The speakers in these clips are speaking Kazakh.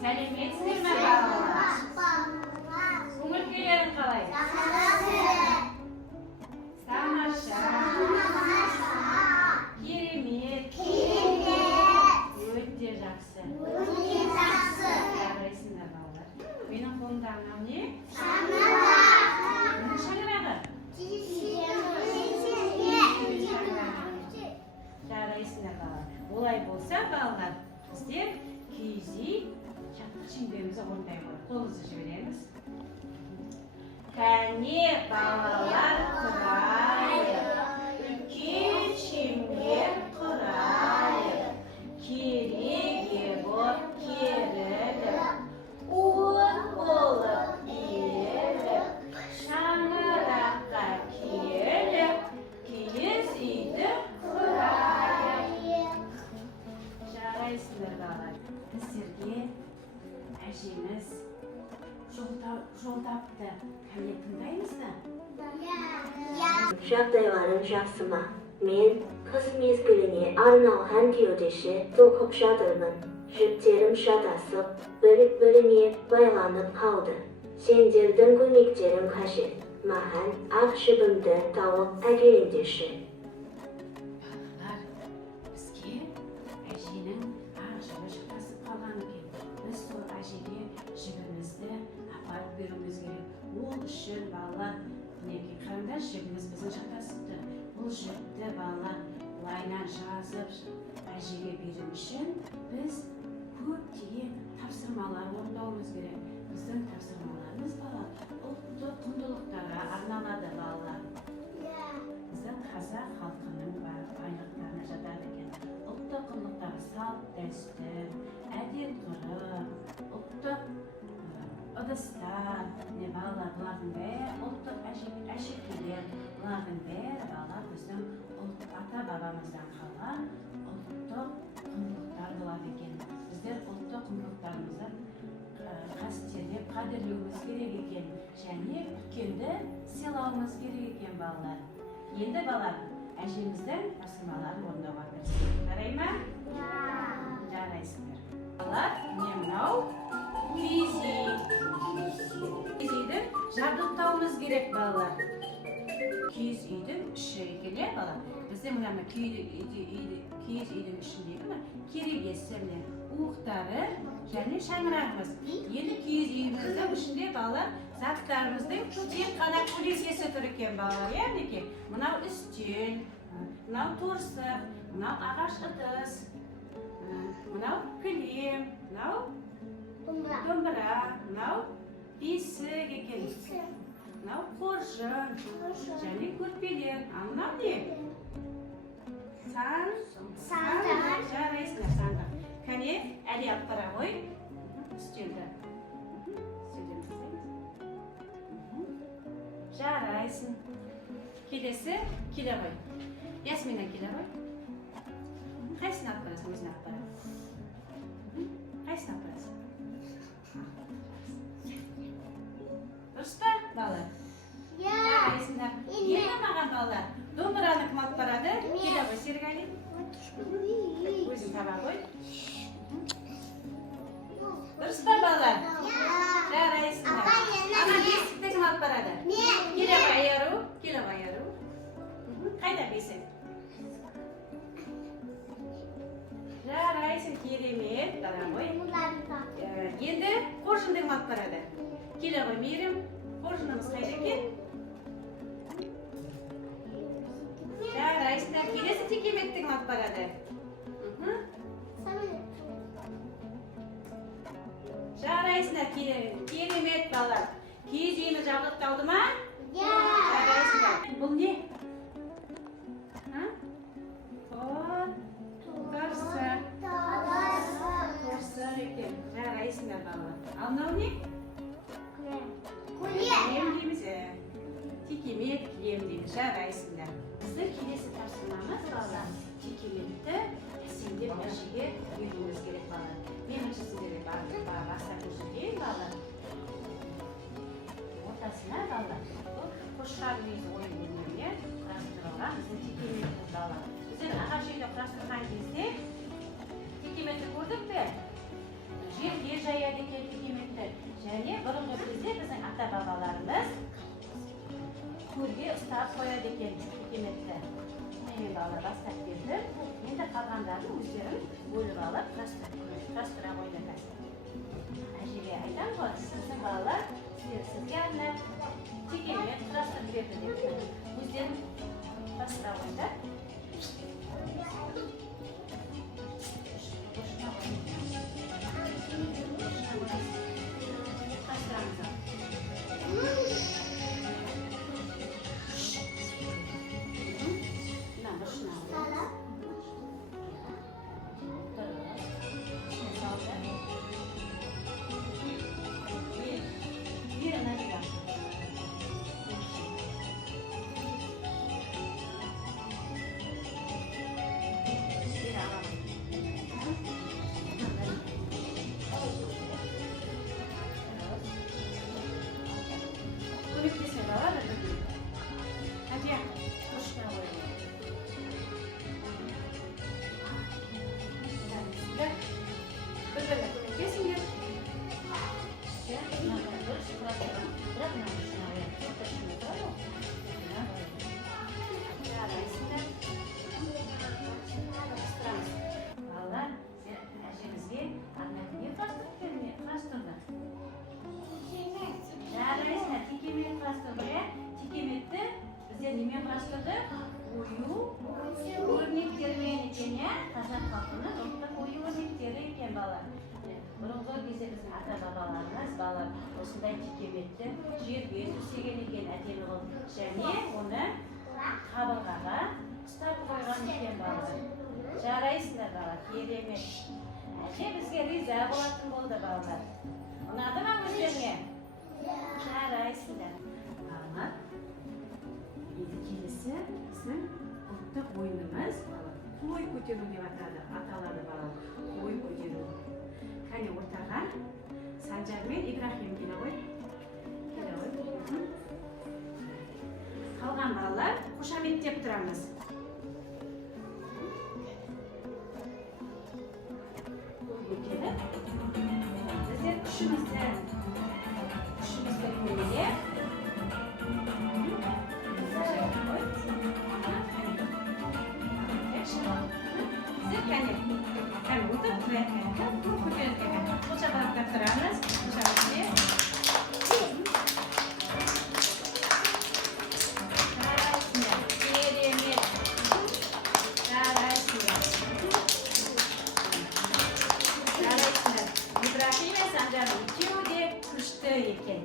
Сәлеметсіздер ме балалар? Көңіл-күйлерің қалай? Тамаша. Керемет. Өте жақсы. Жарайсыңдар балалар. Менің қолымда анау не? Шаңырақ. Шаңырағы? Жарайсыңдар балалар. Олай болса балалар, біздер киіз үй жаттық шеңберімізді орындай қояйық. Қолымызды жібереміз. Кәне балалар құрайық. Үлкен шеңбер құрайық. Кереге боп керіліп, от болып иіліп, шаңыраққа келіп, киіз үйді құрайық. Жарайсыңдар балалар. Біздерге әжеміз жол тапты. Кәне тыңдаймыз ба? Жағдайларың жақсы ма? Мен қыс мезгіліне арналған кеудеше тоқып жатырмын. Жіптерім шатасып, біріне байланып қалды. Сендердің көмектерің қажет. Маған ақ жібімді тауып әкеліңдерші. Балалар, бізге әженің ақ жібі шатасып қалған екен. Біз сол әжеге жібімізді апарып беруіміз керек. Ол үшін балалар, мінекей қараңдар, жібіміз біздің шатасыпты. Бұл жіпті балалар лайнан жазып әжеге беру үшін біз көптеген тапсырмалар орындауымыз керек. Біздің тапсырмаларымыз балалар ұлттық құндылықтарға арналады балалар. Біздің қазақ халқының байлықтарына жатады екен. Ұлттық құндылықтар салт, дәстүр, әдет-ғұрып, ұлттық ыдыстар, балалар, бұлардың бәрі ұлттық әшекейлер, бұлардың бәрі балалар біздің ата-бабамыздан қалған ұлттық құндылықтар болады екен. Біздер ұлттық құндылықтарымызды қастерлеп, қадірлеуіміз керек екен, және үлкенді сыйлауымыз керек екен балалар. Енді балалар, әжеміздің тапсырмаларын орындауға кірісейік. Жарай ма? Жарайсыңдар. Балалар, міне мынау киіз үй. Киіз үйді жабдықтауымыз керек балалар. Киіз үйдің іші екен, балалар. Бізде мына киіз үйдің ішіндегі керегесі, уықтары және шаңырағымыз. Енді киіз үйіміздің ішінде балалар заттарымыздың тек қана көлеңкесі тұр екен балалар. Яғни мынау үстел, мынау торсық, мынау ағаш ыдыс, мынау кілем, мынау домбыра, мынау бесік екен. Мынау қоржын және көрпелер. Мынау не? Сандық. Жарайсыңдар, сандық. Кәне, әлі алып бара ғой. Үстелді. Жарайсың. Келесі, келе ғой. Ясмина келе ғой. Қайсыны алып барасың, өзін алып бара? Қайсыны алып барасың? Дұрыс па, балалар? Жарайсыңдар. Енді маған балалар, домбыраны кім алып барады? Келе ғой, Серғали. Өзін таба ғой. Дұрыс па, балалар? Жарайсыңдар. Ана бесікті кім алып барады? Келе ғой, Айару. Келе ғой, Айару. Қайда бесік? Жарайсың, керемет. Бара ғой. Енді қоржынды кім алып барады? Келе ғой, Мейрім. Қоржынымыз қайда екен? Жарайсыңдар. Келесі текеметті кім алып барады? Жарайсыңдар, керемет балалар. Киіз үйіміз жабдықталды ма? Жарайсыңдар. Бұл не? Торсық екен. Жарайсыңдар балалар. Ал мынау не? Кілем дейміз. Текемет, кілем дейміз. Жарайсыңдар. Біздің келесі тапсырмамыз балалар. Текеметті әсемдеп әжеге беруіміз керек балалар. Мен сіздерге бастап көрсетейін балалар. Ортасына балалар. Қошқар мүйіз ойын бөлмеге құрастырылған біздің текеметті балалар. Біздер ағаш үйде құрастырған кезде текеметті көрдік пе? жерге жаяды екен текеметті. Және бұрынғы кезде біздің ата-бабаларымыз көрге ұстап қояды екен текеметті. Мен балалар бастап бердім. Енді қалғандарын өздерін бөліп алып құрастыра қойды. Әжеге айтам ғой, сіздің балалар сізге арнап текемет құрастырып берді деп. Өздерін бастыра қойды. Текеметті біздер немен құрастырды? Ою өрнектермен екен, қазақ халқының ұлттық ою өрнектері екен балалар. Бұрынғы кезде біздің ата-бабаларымыз балалар осындай текеметті жерге төсеген екен әдемі қылып. Және оны қабырғаға ұстап қойған екен балалар. Жарайсыңдар балалар, керемет. Әже бізге риза болатын болды балалар. Ұнады ма өздеріңе? Жарайсыңдар. Балалар, келесі біздің ұлттық ойынымыз той көтеру деп аталады балалар. Той көтеру. Кәне ортаға Санжар мен Ибрахим келе ғой. Қалған балалар қошаметтеп тұрамыз. Біздер күшімізді көңілге Сіздер кәне отырып қошаметтеп тұрамыз. Ибрахим мен Санжардың екеуі де күшті екен.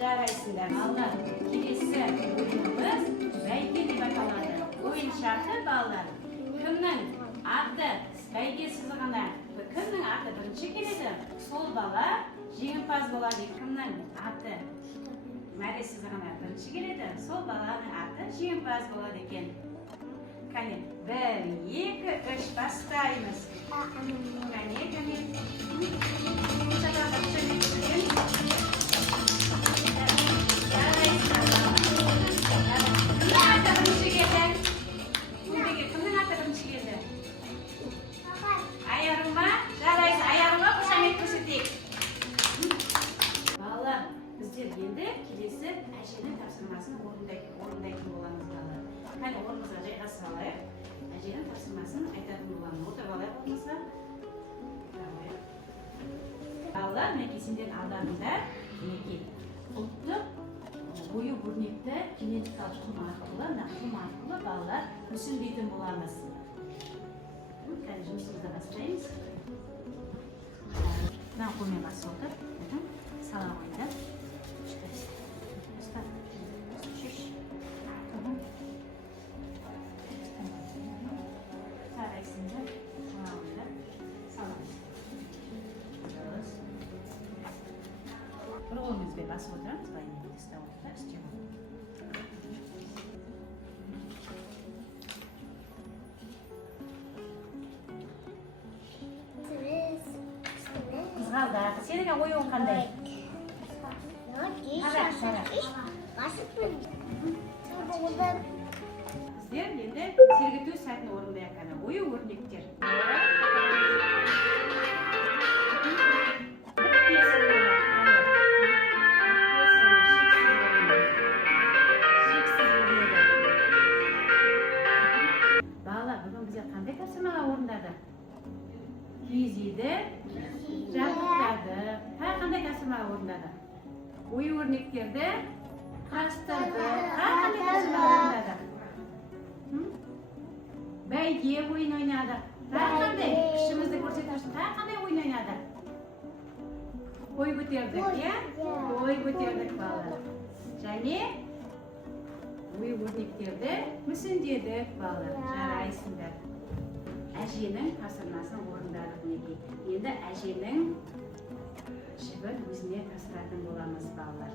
Жарайсыңдар. Балалар, келесі ойынымыз бәйге деп аталады. Ойын шарты балалар. Кімнің аты бәйге сызығына кімнің аты бірінші келеді, сол бала жеңімпаз болады. Кімнің аты мәре сызығына бірінші келеді, сол баланың аты жеңімпаз болады екен. Кәне, 1, 2, 3 бастаймыз. Кәне. Кімнің аты бірінші келді? Аяғың ба? Жарайсың. Аяғыңа қошамет көрсетейік. Балалар, біздер енді келесі әженің тапсырмасын орындайтын боламыз балалар. Кәне орнымызға жайғасып алайық. Әженің тапсырмасын айтатын боламыз. Отырып алайық болмаса. Балалар, мінекей сендердің алдарыңда мінекей ұлттық ою өрнекті генетикалық құм арқылы балалар мүсіндейтін боламыз. Кәне жұмысымызды бастаймыз. Мына қолмен басып отыр. Сала қойды. Шеш. Жарайсыңдар. Сала қойды. Сала. Бір қолымызбен басып отырамыз. Баймен ұстап отырып істеп отырамыз. Қызғалдақ. Сенің ойың қандай? Біздер енді сергіту сәтін орындайық. Ою өрнектер. ой өрнектерді қарастырдық. Қандай орындадық? Бәйге ойын ойнадық. Қандай күшімізді көрсету үшін қандай ойын ойнадық? Ой көтердік, иә? Ой көтердік балалар. Және ой өрнектерді мүсіндедік балалар. Жарайсыңдар. Әженің тапсырмасын орындадық мінекей. Енді әженің жібін өзіне тапсыратын боламыз балалар.